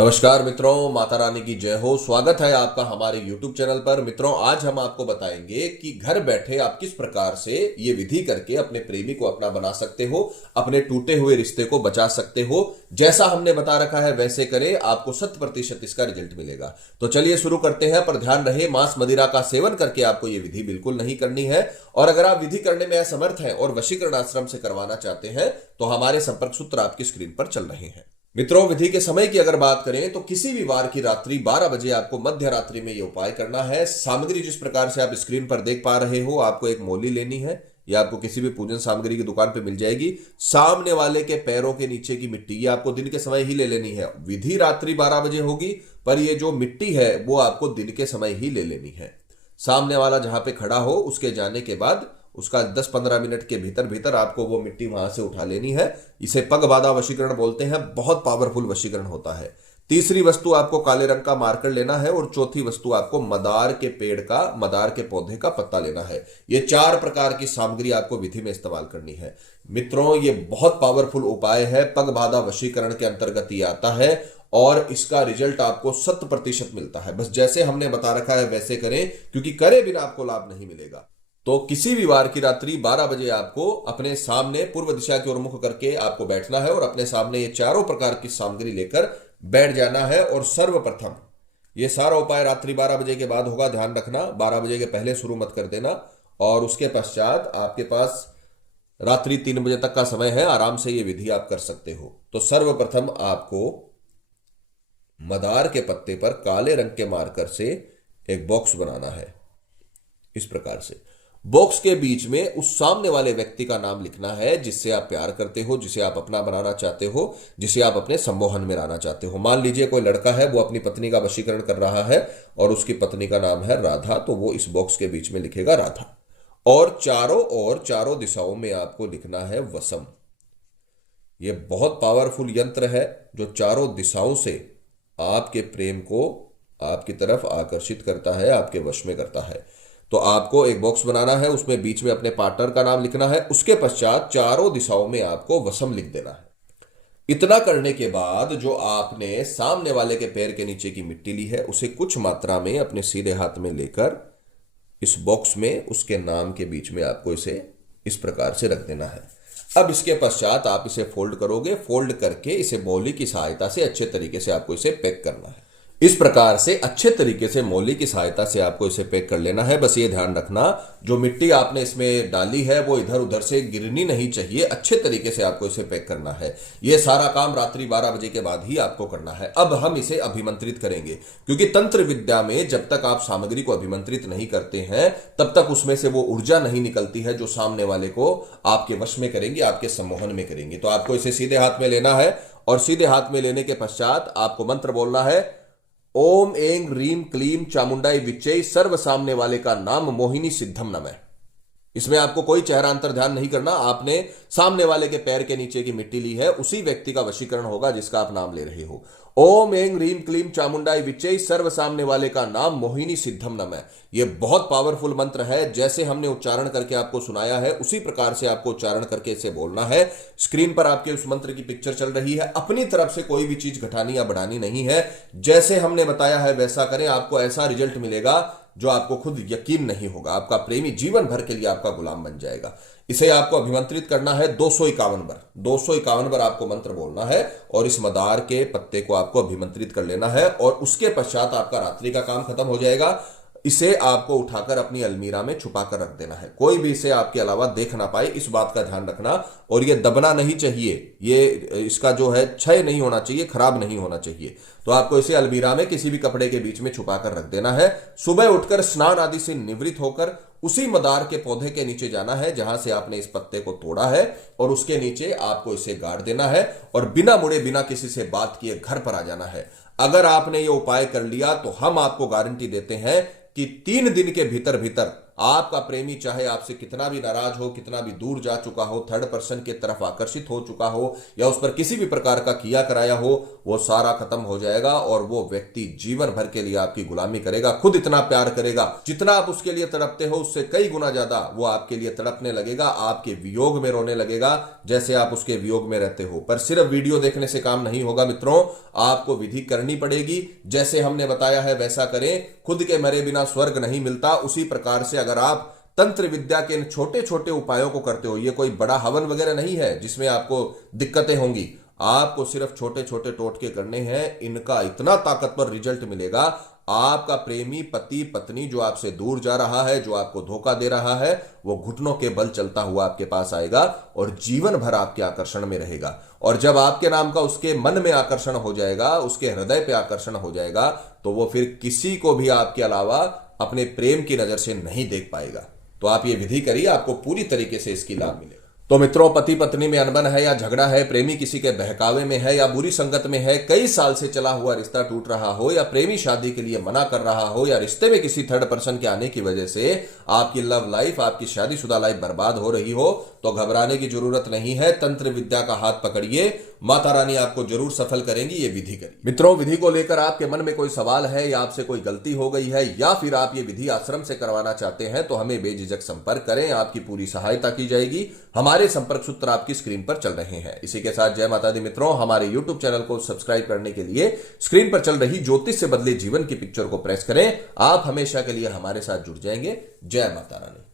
नमस्कार मित्रों, माता रानी की जय हो। स्वागत है आपका हमारे YouTube चैनल पर। मित्रों, आज हम आपको बताएंगे कि घर बैठे आप किस प्रकार से ये विधि करके अपने प्रेमी को अपना बना सकते हो, अपने टूटे हुए रिश्ते को बचा सकते हो। जैसा हमने बता रखा है वैसे करें, आपको 100% इसका रिजल्ट मिलेगा। तो चलिए शुरू करते हैं। पर ध्यान रहे, मांस मदिरा का सेवन करके आपको ये विधि बिल्कुल नहीं करनी है। और अगर आप विधि करने में असमर्थ हैं और वशीकरण आश्रम से करवाना चाहते हैं तो हमारे संपर्क सूत्र आपकी स्क्रीन पर चल रहे हैं। मित्रों, विधि के समय की अगर बात करें तो किसी भी वार की रात्रि 12 बजे आपको मध्य रात्रि में यह उपाय करना है। सामग्री जिस प्रकार से आप स्क्रीन पर देख पा रहे हो, आपको एक मौली लेनी है। यह आपको किसी भी पूजन सामग्री की दुकान पे मिल जाएगी। सामने वाले के पैरों के नीचे की मिट्टी ये आपको दिन के समय ही ले लेनी है। विधि रात्रि 12 बजे होगी, पर ये जो मिट्टी है वो आपको दिन के समय ही ले लेनी है। सामने वाला जहां पे खड़ा हो उसके जाने के बाद उसका 10-15 मिनट के भीतर भीतर आपको वो मिट्टी वहां से उठा लेनी है। इसे पग बाधा वशीकरण बोलते हैं। बहुत पावरफुल वशीकरण होता है। तीसरी वस्तु आपको काले रंग का मार्कर लेना है और चौथी वस्तु आपको मदार के पेड़ का, मदार के पौधे का पत्ता लेना है। ये 4 प्रकार की सामग्री आपको विधि में इस्तेमाल करनी है। मित्रों, ये बहुत पावरफुल उपाय है। पग बाधा वशीकरण के अंतर्गत ये आता है और इसका रिजल्ट आपको 100% मिलता है। बस जैसे हमने बता रखा है वैसे करें, क्योंकि करे बिना आपको लाभ नहीं मिलेगा। तो किसी भी वार की रात्रि 12 बजे आपको अपने सामने पूर्व दिशा की ओर मुख करके आपको बैठना है और अपने सामने ये 4 प्रकार की सामग्री लेकर बैठ जाना है। और सर्वप्रथम ये सारा उपाय रात्रि 12 बजे के बाद होगा, ध्यान रखना। 12 बजे के पहले शुरू मत कर देना। और उसके पश्चात आपके पास रात्रि 3 बजे तक का समय है, आराम से ये विधि आप कर सकते हो। तो सर्वप्रथम आपको मदार के पत्ते पर काले रंग के मार्कर से एक बॉक्स बनाना है। इस प्रकार से बॉक्स के बीच में उस सामने वाले व्यक्ति का नाम लिखना है जिससे आप प्यार करते हो, जिसे आप अपना बनाना चाहते हो, जिसे आप अपने सम्मोहन में लाना चाहते हो। मान लीजिए कोई लड़का है, वो अपनी पत्नी का वशीकरण कर रहा है और उसकी पत्नी का नाम है राधा, तो वो इस बॉक्स के बीच में लिखेगा राधा। और चारों दिशाओं में आपको लिखना है वसम। ये बहुत पावरफुल यंत्र है जो चारों दिशाओं से आपके प्रेम को आपकी तरफ आकर्षित करता है, आपके वश में करता है। तो आपको एक बॉक्स बनाना है, उसमें बीच में अपने पार्टनर का नाम लिखना है। उसके पश्चात चारों दिशाओं में आपको वसम लिख देना है। इतना करने के बाद जो आपने सामने वाले के पैर के नीचे की मिट्टी ली है, उसे कुछ मात्रा में अपने सीधे हाथ में लेकर इस बॉक्स में उसके नाम के बीच में आपको इसे इस प्रकार से रख देना है। अब इसके पश्चात आप इसे फोल्ड करोगे। फोल्ड करके इसे मौली की सहायता से अच्छे तरीके से आपको इसे पैक करना है। इस प्रकार से अच्छे तरीके से मौली की सहायता से आपको इसे पैक कर लेना है। बस ये ध्यान रखना, जो मिट्टी आपने इसमें डाली है वो इधर उधर से गिरनी नहीं चाहिए। अच्छे तरीके से आपको इसे पैक करना है। यह सारा काम रात्रि 12 बजे के बाद ही आपको करना है। अब हम इसे अभिमंत्रित करेंगे, क्योंकि तंत्र विद्या में जब तक आप सामग्री को अभिमंत्रित नहीं करते हैं तब तक उसमें से वो ऊर्जा नहीं निकलती है जो सामने वाले को आपके वश में करेंगे, आपके सम्मोहन में करेंगे। तो आपको इसे सीधे हाथ में लेना है और सीधे हाथ में लेने के पश्चात आपको मंत्र बोलना है, ओम ऐं ह्रीं क्लीं चामुंडाई विच्चै। सर्व सामने वाले का नाम मोहिनी सिद्धम नमः। इसमें आपको कोई चेहरा अंतर ध्यान नहीं करना। आपने सामने वाले के पैर के नीचे की मिट्टी ली है, उसी व्यक्ति का वशीकरण होगा जिसका आप नाम ले रहे हो। ओम ऐं ह्रीं क्लीं चामुंडाई विच्चै। सर्व सामने वाले का नाम मोहिनी सिद्धम नमः। यह बहुत पावरफुल मंत्र है। जैसे हमने उच्चारण करके आपको सुनाया है उसी प्रकार से आपको उच्चारण करके इसे बोलना है। स्क्रीन पर आपके उस मंत्र की पिक्चर चल रही है। अपनी तरफ से कोई भी चीज घटानी या बढ़ानी नहीं है। जैसे हमने बताया है वैसा करें, आपको ऐसा रिजल्ट मिलेगा जो आपको खुद यकीन नहीं होगा। आपका प्रेमी जीवन भर के लिए आपका गुलाम बन जाएगा। इसे आपको अभिमंत्रित करना है 251 बार। 251 बार आपको मंत्र बोलना है और इस मदार के पत्ते को आपको अभिमंत्रित कर लेना है। और उसके पश्चात आपका रात्रि का काम खत्म हो जाएगा। इसे आपको उठाकर अपनी अलमीरा में छुपा कर रख देना है। कोई भी इसे आपके अलावा देख ना पाए, इस बात का ध्यान रखना। और ये दबना नहीं चाहिए, ये इसका जो है क्षय नहीं होना चाहिए, खराब नहीं होना चाहिए। तो आपको इसे अलमीरा में किसी भी कपड़े के बीच में छुपा कर रख देना है। सुबह उठकर स्नान आदि से निवृत्त होकर उसी मदार के पौधे के नीचे जाना है जहां से आपने इस पत्ते को तोड़ा है और उसके नीचे आपको इसे गाड़ देना है और बिना मुड़े, बिना किसी से बात किए घर पर आ जाना है। अगर आपने ये उपाय कर लिया तो हम आपको गारंटी देते हैं कि 3 दिन के भीतर भीतर आपका प्रेमी चाहे आपसे कितना भी नाराज हो, कितना भी दूर जा चुका हो, थर्ड पर्सन के तरफ आकर्षित हो चुका हो या उस पर किसी भी प्रकार का किया कराया हो, वो सारा खत्म हो जाएगा और वो व्यक्ति जीवन भर के लिए आपकी गुलामी करेगा। खुद इतना प्यार करेगा, जितना आप उसके लिए तड़पते हो उससे कई गुना ज्यादा वो आपके लिए तड़पने लगेगा, आपके वियोग में रोने लगेगा जैसे आप उसके वियोग में रहते हो। पर सिर्फ वीडियो देखने से काम नहीं होगा मित्रों, आपको विधि करनी पड़ेगी। जैसे हमने बताया है वैसा करें। खुद के मरे बिना स्वर्ग नहीं मिलता, उसी प्रकार से अगर आप तंत्र विद्या के इन छोटे छोटे उपायों को करते हो, ये कोई बड़ा हवन वगैरह नहीं है जिसमें आपको दिक्कतें होंगी, आपको सिर्फ छोटे छोटे टोटके करने हैं, इनका इतना ताकतवर रिजल्ट मिलेगा। आपका प्रेमी पति पत्नी जो आपसे दूर जा रहा है, जो आपको धोखा दे रहा है, वो घुटनों के बल चलता हुआ आपके पास आएगा और जीवन भर आपके आकर्षण में रहेगा। और जब आपके नाम का उसके मन में आकर्षण हो जाएगा, उसके हृदय पे आकर्षण हो जाएगा, तो वो फिर किसी को भी आपके अलावा अपने प्रेम की नजर से नहीं देख पाएगा। तो आप ये विधि करिए, आपको पूरी तरीके से इसकी लाभ मिलेगा। तो मित्रों, पति पत्नी में अनबन है या झगड़ा है, प्रेमी किसी के बहकावे में है या बुरी संगत में है, कई साल से चला हुआ रिश्ता टूट रहा हो या प्रेमी शादी के लिए मना कर रहा हो या रिश्ते में किसी थर्ड पर्सन के आने की वजह से आपकी लव लाइफ, आपकी शादीशुदा लाइफ बर्बाद हो रही हो, तो घबराने की जरूरत नहीं है। तंत्र विद्या का हाथ पकड़िए, माता रानी आपको जरूर सफल करेंगी। ये विधि करिए। मित्रों, विधि को लेकर आपके मन में कोई सवाल है या आपसे कोई गलती हो गई है या फिर आप ये विधि आश्रम से करवाना चाहते हैं तो हमें बेझिझक संपर्क करें, आपकी पूरी सहायता की जाएगी। हमारे संपर्क सूत्र आपकी स्क्रीन पर चल रहे हैं। इसी के साथ जय माता दी मित्रों, हमारे यूट्यूब चैनल को सब्सक्राइब करने के लिए स्क्रीन पर चल रही ज्योतिष से बदले जीवन की पिक्चर को प्रेस करें। आप हमेशा के लिए हमारे साथ जुड़ जाएंगे। जय माता रानी।